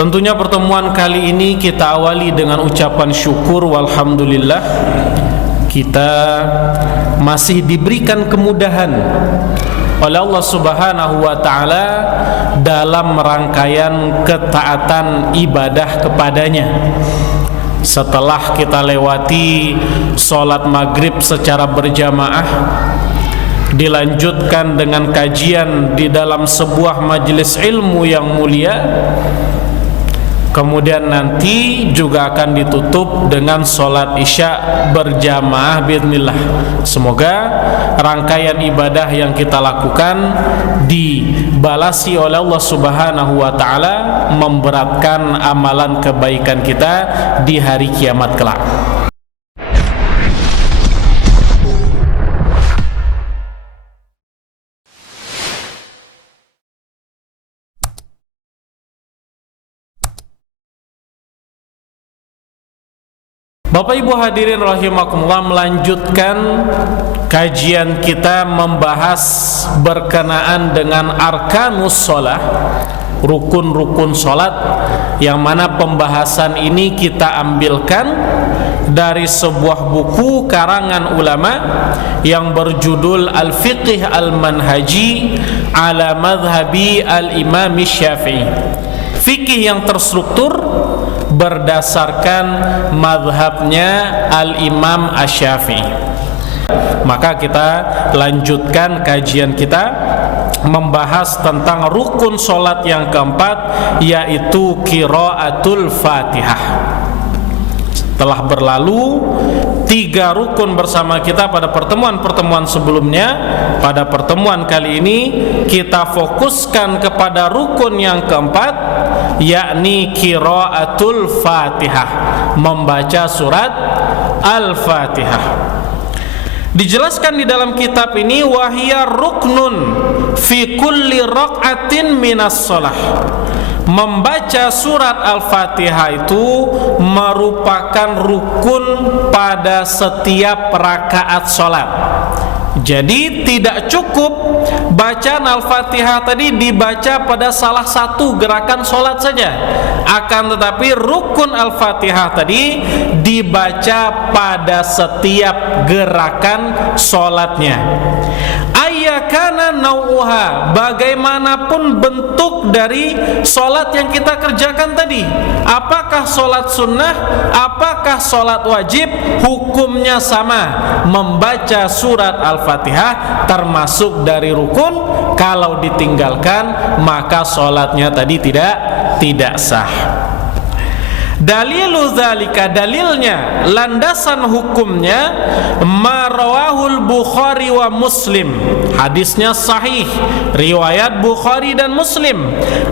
Tentunya pertemuan kali ini kita awali dengan ucapan syukur walhamdulillah. Kita masih diberikan kemudahan oleh Allah Subhanahu wa taala dalam rangkaian ketaatan ibadah kepadanya. Setelah kita lewati sholat maghrib secara berjamaah, dilanjutkan dengan kajian di dalam sebuah majelis ilmu yang mulia, kemudian nanti juga akan ditutup dengan sholat isya berjamaah biidznillah. Semoga rangkaian ibadah yang kita lakukan dibalasi oleh Allah Subhanahu wa taala, memberatkan amalan kebaikan kita di hari kiamat kelak. Bapak Ibu hadirin rahimakumullah, melanjutkan kajian kita membahas berkenaan dengan arkanus sholat, rukun-rukun sholat, yang mana pembahasan ini kita ambilkan dari sebuah buku karangan ulama yang berjudul Al-Fiqh Al-Manhaji ala Madhabi Al-Imam Syafi'i. Fikih yang terstruktur berdasarkan madhabnya Al-Imam Asy-Syafi'i. Maka kita lanjutkan kajian kita membahas tentang rukun sholat yang keempat, yaitu qiraatul Fatihah. Telah berlalu 3 rukun bersama kita pada pertemuan-pertemuan sebelumnya. Pada pertemuan kali ini kita fokuskan kepada rukun yang keempat, yakni qiraatul Fatihah, membaca surat Al-Fatihah. Dijelaskan di dalam kitab ini, wahia ruknun fi kulli raq'atin minas shalah. Membaca surat Al-Fatihah itu merupakan rukun pada setiap rakaat sholat. Jadi tidak cukup bacaan Al-Fatihah tadi dibaca pada salah satu gerakan sholat saja, akan tetapi rukun Al-Fatihah tadi dibaca pada setiap gerakan sholatnya. Ayyakana nau'uha, bagaimanapun bentuk dari sholat yang kita kerjakan tadi, apakah sholat sunnah, apakah sholat wajib, hukumnya sama. Membaca surat Al-Fatihah termasuk dari rukun. Kalau ditinggalkan maka sholatnya tadi tidak sah. Dalilu zalika, dalilnya, landasan hukumnya, marawahul Bukhari wa Muslim, hadisnya sahih, riwayat Bukhari dan Muslim,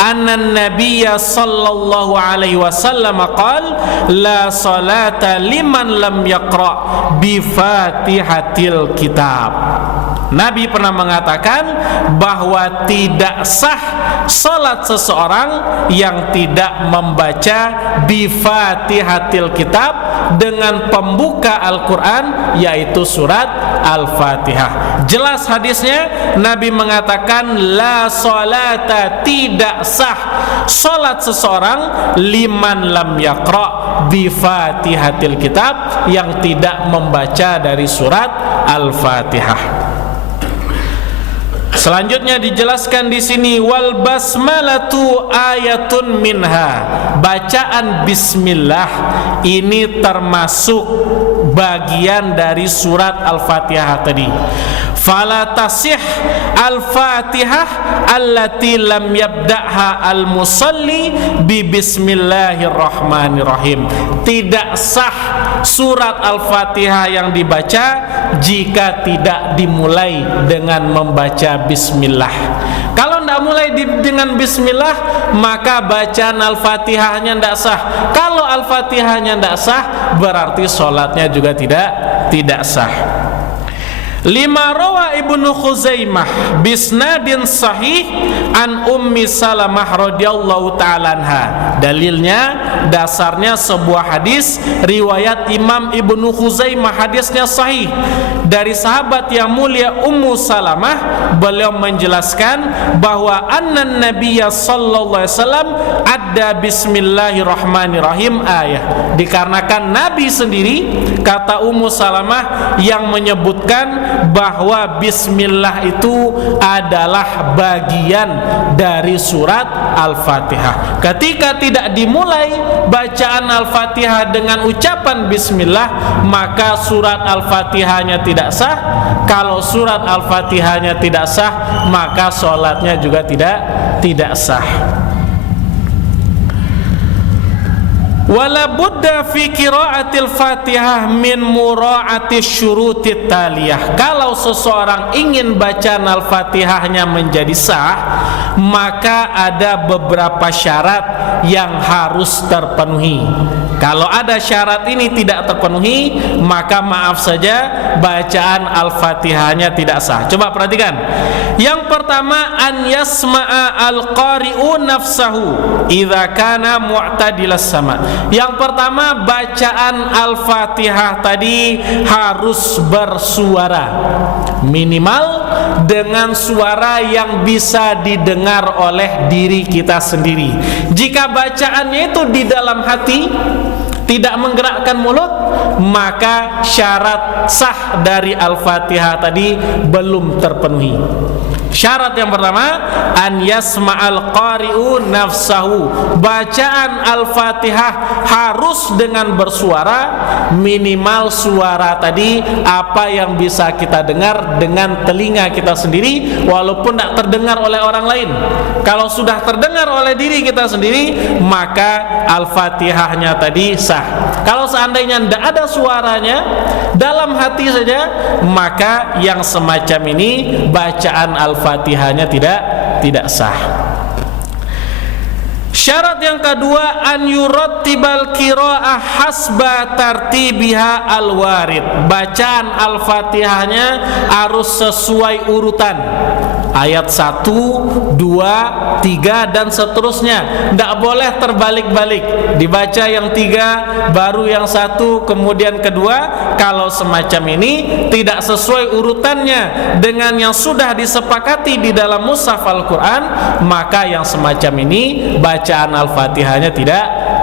anna nabiyya sallallahu alaihi wasallam qala la salata liman lam yaqra bi fatihatil kitab. Nabi pernah mengatakan bahwa tidak sah salat seseorang yang tidak membaca bi fatihatil kitab, dengan pembuka Al-Quran, yaitu surat Al-Fatihah. Jelas hadisnya, Nabi mengatakan la salata, tidak sah salat seseorang liman lam yaqra bi fatihatil kitab, yang tidak membaca dari surat Al-Fatihah. Selanjutnya dijelaskan di sini, wal basmalatu ayatun minha, bacaan bismillah ini termasuk bagian dari surat Al-Fatihah tadi. Fala tasih al-Fatihah allati lam yabda'ha al-musalli bi bismillahirrahmanirrahim. Tidak sah surat Al-Fatihah yang dibaca jika tidak dimulai dengan membaca bismillah. Kalau tidak mulai dengan bismillah, maka bacaan Al-Fatihahnya tidak sah. Kalau Al-Fatihahnya tidak sah, berarti sholatnya juga tidak sah. Lima rawa Ibnu Khuzaimah bisnadin sahih an Ummi Salamah radhiyallahu ta'ala anha. Dalilnya, dasarnya sebuah hadis riwayat Imam Ibnu Khuzaimah, hadisnya sahih dari sahabat yang mulia Ummu Salamah. Beliau menjelaskan bahwa annan nabiyya sallallahu alaihi wasallam adda bismillahirrahmanirrahim ayah. Dikarenakan Nabi sendiri, kata Ummu Salamah, yang menyebutkan bahwa bismillah itu adalah bagian dari surat Al-Fatihah. Ketika tidak dimulai bacaan Al-Fatihah dengan ucapan bismillah, maka surat Al-Fatihahnya tidak sah. Kalau surat Al-Fatihahnya tidak sah, maka sholatnya juga tidak sah. Wala budda fi qiraatil Fatihah min mura'ati syurutit taliyah. Kalau seseorang ingin bacaan Al-Fatihahnya menjadi sah, maka ada beberapa syarat yang harus terpenuhi. Kalau ada syarat ini tidak terpenuhi, maka maaf saja, bacaan Al-Fatihahnya tidak sah. Coba perhatikan. Yang pertama, an yasma'a al-qari'u nafsahu idza kana mu'tadilas sama. Yang pertama, bacaan Al-Fatihah tadi harus bersuara, minimal dengan suara yang bisa didengar oleh diri kita sendiri. Jika bacaannya itu di dalam hati, tidak menggerakkan mulut, maka syarat sah dari Al-Fatihah tadi belum terpenuhi. Syarat yang pertama, an yasma'al qari'u nafsahu. Bacaan Al-Fatihah harus dengan bersuara, minimal suara tadi apa yang bisa kita dengar dengan telinga kita sendiri, walaupun tidak terdengar oleh orang lain. Kalau sudah terdengar oleh diri kita sendiri, maka Al-Fatihahnya tadi sah. Kalau seandainya tidak ada suaranya, dalam hati saja, maka yang semacam ini bacaan Al-Fatihahnya tidak sah. Syarat yang kedua, an yurattibal qiraa'ah hasba tartibiha al-warid. Bacaan Al-Fatihahnya harus sesuai urutan. Ayat 1, 2, 3 dan seterusnya. Tidak boleh terbalik-balik. Dibaca yang 3, baru yang 1, kemudian kedua. Kalau semacam ini tidak sesuai urutannya dengan yang sudah disepakati di dalam mushaf Al-Quran, maka yang semacam ini bacaan Al-Fatihahnya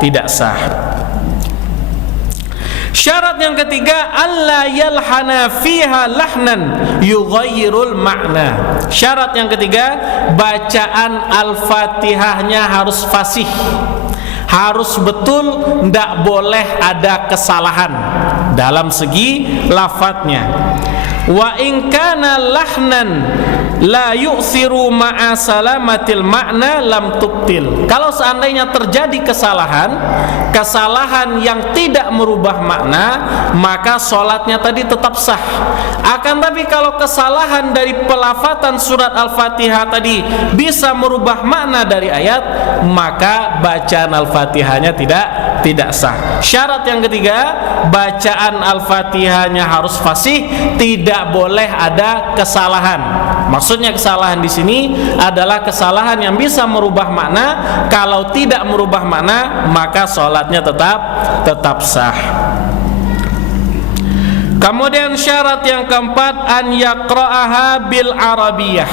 tidak sah. Syarat yang ketiga, alla yalhana fiha lahnan yughayyirul makna. Syarat yang ketiga, bacaan Al-Fatihahnya harus fasih, harus betul, tidak boleh ada kesalahan dalam segi lafadznya. Wa in kana lahnan la yu'thiru ma'a salamatil makna lam tubtil. Kalau seandainya terjadi kesalahan yang tidak merubah makna, maka sholatnya tadi tetap sah. Akan tapi kalau kesalahan dari pelafatan surat Al-Fatihah tadi bisa merubah makna dari ayat, maka bacaan Al-Fatihahnya tidak sah. Syarat yang ketiga, bacaan Al-Fatihahnya harus fasih, tidak boleh ada kesalahan. Maksudnya kesalahan di sini adalah kesalahan yang bisa merubah makna. Kalau tidak merubah makna, maka sholatnya tetap sah. Kemudian syarat yang keempat, an yaqra'aha bil arabiyah.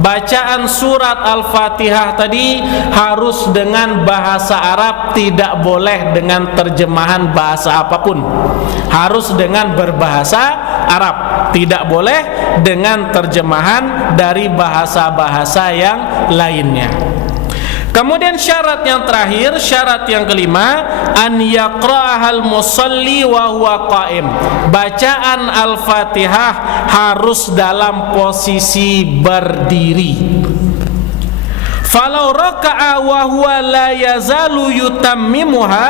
Bacaan surat Al-Fatihah tadi harus dengan bahasa Arab, tidak boleh dengan terjemahan bahasa apapun. Harus dengan berbahasa Arab, tidak boleh dengan terjemahan dari bahasa-bahasa yang lainnya. Kemudian syarat yang terakhir, syarat yang kelima, an yaqra'ahal musalli wa huwa qa'im. Bacaan Al-Fatihah harus dalam posisi berdiri. falau raka'a wa huwa la yazalu yutammimuha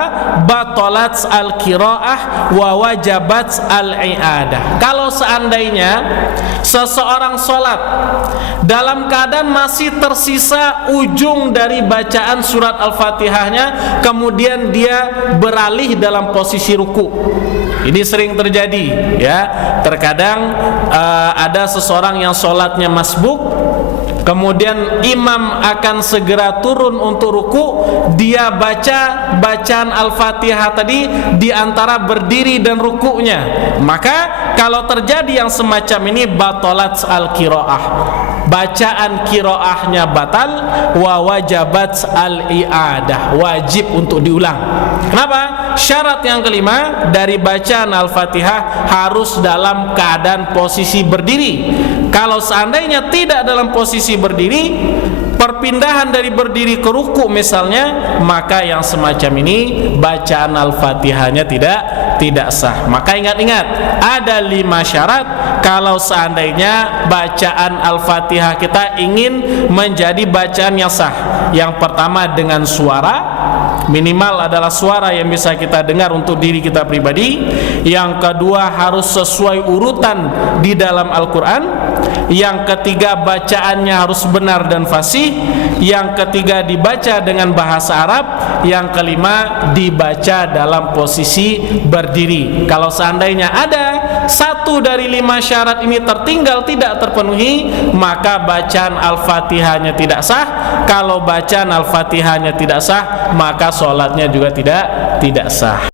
batalat al-qiraah wa wajabat al-i'adah. Kalau seandainya seseorang sholat dalam keadaan masih tersisa ujung dari bacaan surat Al-Fatihahnya, kemudian dia beralih dalam posisi ruku. Ini sering terjadi, ya. Terkadang ada seseorang yang sholatnya masbuk, kemudian imam akan segera turun untuk ruku, dia baca bacaan Al-Fatihah tadi di antara berdiri dan rukunya. Maka kalau terjadi yang semacam ini, batalat al-qiraah, bacaan qiraahnya batal, wa wajabat al-i'adah, wajib untuk diulang. Kenapa? Syarat yang kelima dari bacaan Al-Fatihah harus dalam keadaan posisi berdiri. Kalau seandainya tidak dalam posisi berdiri, perpindahan dari berdiri ke ruku misalnya, maka yang semacam ini bacaan Al-Fatihahnya tidak sah. Maka ingat-ingat, ada 5 syarat kalau seandainya bacaan Al-Fatihah kita ingin menjadi bacaan yang sah. Yang pertama dengan suara, minimal adalah suara yang bisa kita dengar untuk diri kita pribadi. Yang kedua harus sesuai urutan di dalam Al-Quran. Yang ketiga bacaannya harus benar dan fasih. Yang ketiga dibaca dengan bahasa Arab. Yang kelima dibaca dalam posisi berdiri. Kalau seandainya ada satu dari 5 syarat ini tertinggal, tidak terpenuhi, maka bacaan Al-Fatihahnya tidak sah. Kalau bacaan Al-Fatihahnya tidak sah, maka sholatnya juga tidak sah.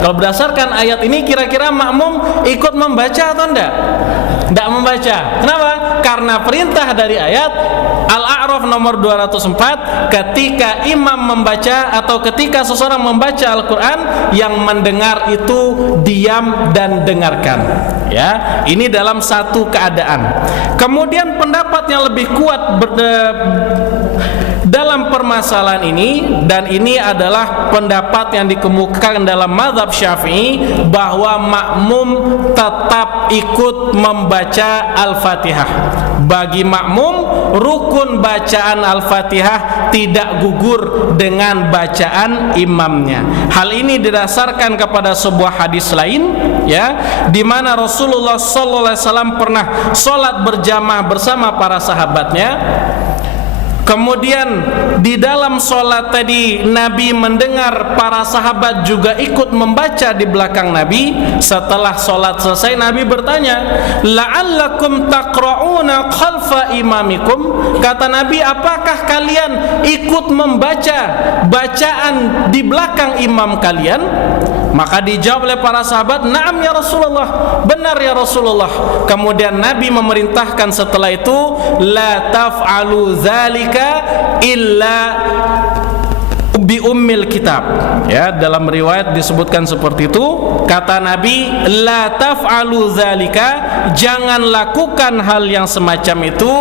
Kalau berdasarkan ayat ini, kira-kira makmum ikut membaca atau enggak? Tidak membaca. Kenapa? Karena perintah dari ayat Al-A'raf nomor 204, ketika imam membaca atau ketika seseorang membaca Al-Quran, yang mendengar itu diam dan dengarkan. Ya, ini dalam satu keadaan. Kemudian pendapat yang lebih kuat dalam permasalahan ini, dan ini adalah pendapat yang dikemukakan dalam mazhab Syafi'i, bahwa makmum tetap ikut membaca Al-Fatihah. Bagi makmum, rukun bacaan Al-Fatihah tidak gugur dengan bacaan imamnya. Hal ini didasarkan kepada sebuah hadis lain, ya, di mana Rasulullah SAW pernah sholat berjamaah bersama para sahabatnya. Kemudian di dalam sholat tadi Nabi mendengar para sahabat juga ikut membaca di belakang Nabi. Setelah sholat selesai, Nabi bertanya, la'allakum taqra'una khalfa imamikum. Kata Nabi, apakah kalian ikut membaca bacaan di belakang imam kalian? Maka dijawab oleh para sahabat, na'am ya Rasulullah, benar ya Rasulullah. Kemudian Nabi memerintahkan setelah itu, la taf'alu dzalika illa bi ummil kitab. Ya, dalam riwayat disebutkan seperti itu. Kata Nabi, la taf'alu dzalika, jangan lakukan hal yang semacam itu,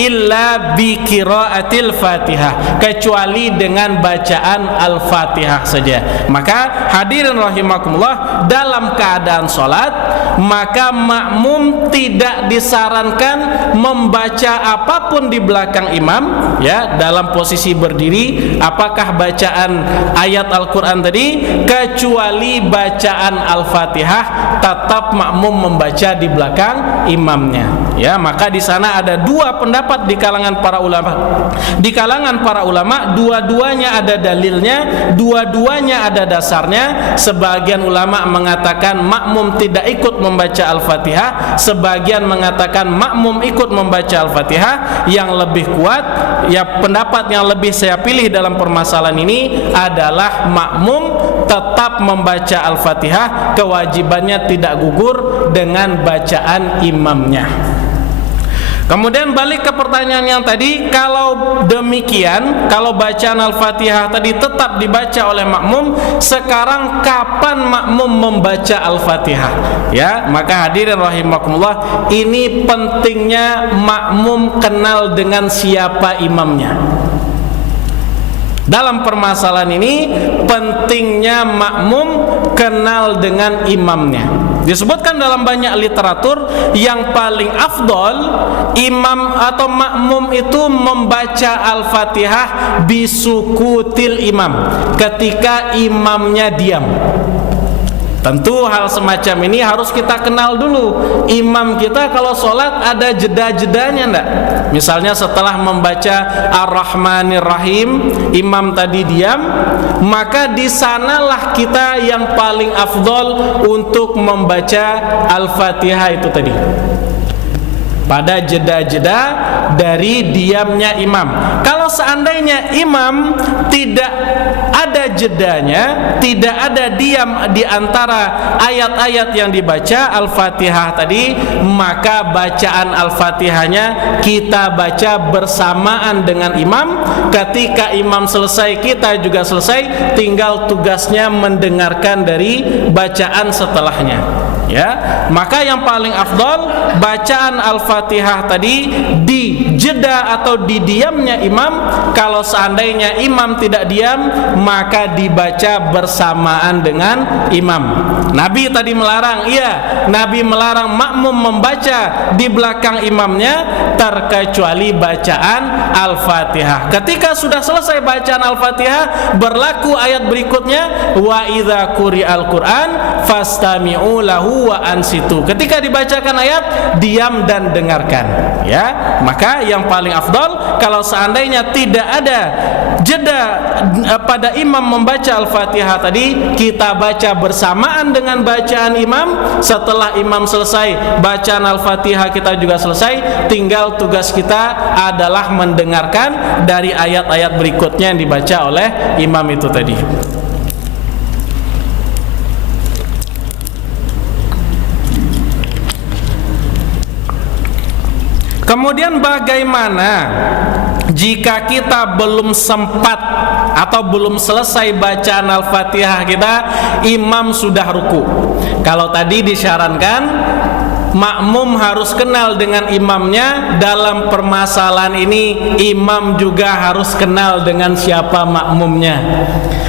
illa bi qiraatil Fatihah, kecuali dengan bacaan Al-Fatihah saja. Maka hadirin rahimakumullah, dalam keadaan sholat, maka makmum tidak disarankan membaca apapun di belakang imam, ya, dalam posisi berdiri, apakah bacaan ayat Al-Quran tadi, kecuali bacaan Al-Fatihah tetap makmum membaca di belakang imamnya. Ya, maka di sana ada 2 pendapat di kalangan para ulama. Di kalangan para ulama, dua-duanya ada dalilnya, dua-duanya ada dasarnya. Sebagian ulama mengatakan makmum tidak ikut membaca Al-Fatihah, sebagian mengatakan makmum ikut membaca Al-Fatihah. Yang lebih kuat, ya, pendapat yang lebih saya pilih dalam permasalahan ini adalah makmum tetap membaca Al-Fatihah, kewajibannya tidak gugur dengan bacaan imamnya. Kemudian balik ke pertanyaan yang tadi, kalau demikian, kalau bacaan Al-Fatihah tadi tetap dibaca oleh makmum, sekarang kapan makmum membaca Al-Fatihah? Ya, maka hadirin rahimakumullah, ini pentingnya makmum kenal dengan siapa imamnya. Dalam permasalahan ini pentingnya makmum kenal dengan imamnya. Disebutkan dalam banyak literatur yang paling afdol imam atau makmum itu membaca Al-Fatihah bisukutil imam, ketika imamnya diam. Tentu hal semacam ini harus kita kenal dulu. Imam kita kalau sholat ada jeda-jedanya enggak? Misalnya setelah membaca Ar-Rahmanir Rahim, imam tadi diam, maka di sanalah kita yang paling afdol untuk membaca Al-Fatihah itu tadi, pada jeda-jeda dari diamnya imam. Kalau seandainya imam tidak ada jedanya, tidak ada diam di antara ayat-ayat yang dibaca Al-Fatihah tadi, maka bacaan Al-Fatihahnya kita baca bersamaan dengan imam. Ketika imam selesai, kita juga selesai, tinggal tugasnya mendengarkan dari bacaan setelahnya. Ya, maka yang paling afdal bacaan Al-Fatihah tadi di jeda atau di diamnya imam. Kalau seandainya imam tidak diam, maka dibaca bersamaan dengan imam. Nabi tadi melarang, iya, Nabi melarang makmum membaca di belakang imamnya terkecuali bacaan Al-Fatihah. Ketika sudah selesai bacaan Al-Fatihah, berlaku ayat berikutnya, wa idza quri'al Qur'an fastami'u lahu wa ansitu. Ketika dibacakan ayat, diam dan dengarkan. Ya, maka yang paling afdal kalau seandainya tidak ada jeda pada imam membaca Al-Fatihah tadi, kita baca bersamaan dengan bacaan imam. Setelah imam selesai bacaan Al-Fatihah, kita juga selesai, tinggal tugas kita adalah mendengarkan dari ayat-ayat berikutnya yang dibaca oleh imam itu tadi. Kemudian bagaimana jika kita belum sempat atau belum selesai bacaan Al-Fatihah kita, imam sudah ruku? Kalau tadi disyaratkan makmum harus kenal dengan imamnya, dalam permasalahan ini imam juga harus kenal dengan siapa makmumnya.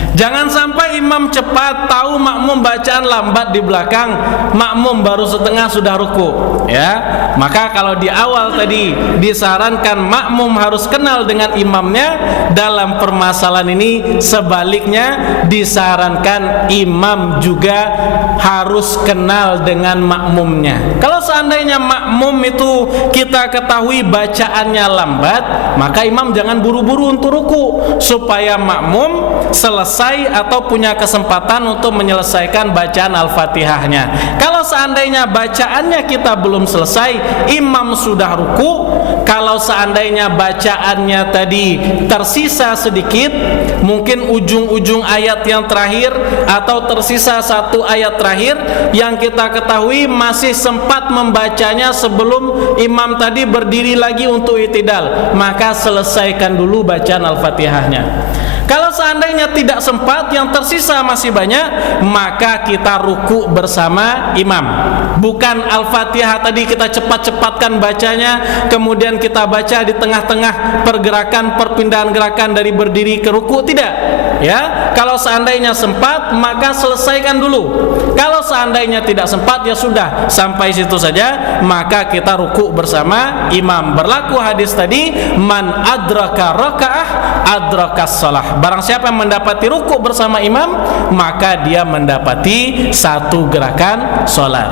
Jangan sampai imam cepat tahu makmum bacaan lambat di belakang, makmum baru setengah sudah ruku. Ya, maka kalau di awal tadi disarankan makmum harus kenal dengan imamnya, dalam permasalahan ini sebaliknya disarankan imam juga harus kenal dengan makmumnya. Kalau seandainya makmum itu kita ketahui bacaannya lambat, maka imam jangan buru-buru untuk ruku, supaya makmum selesai atau punya kesempatan untuk menyelesaikan bacaan Al-Fatihahnya. Kalau seandainya bacaannya kita belum selesai, imam sudah ruku, kalau seandainya bacaannya tadi tersisa sedikit, mungkin ujung-ujung ayat yang terakhir atau tersisa satu ayat terakhir yang kita ketahui masih sempat membacanya sebelum imam tadi berdiri lagi untuk i'tidal, maka selesaikan dulu bacaan Al-Fatihahnya. Kalau seandainya tidak sempat, yang tersisa masih banyak, maka kita ruku bersama imam. Bukan Al-Fatihah tadi kita cepat-cepatkan bacanya, kemudian kita baca di tengah-tengah pergerakan, perpindahan gerakan dari berdiri ke ruku, tidak. Ya, kalau seandainya sempat, maka selesaikan dulu. Kalau seandainya tidak sempat, ya sudah, sampai situ saja, maka kita ruku bersama imam. Berlaku hadis tadi, man adraka rakaah adrakas shalah. Barang siapa yang mendapati ruku bersama imam, maka dia mendapati satu gerakan sholat.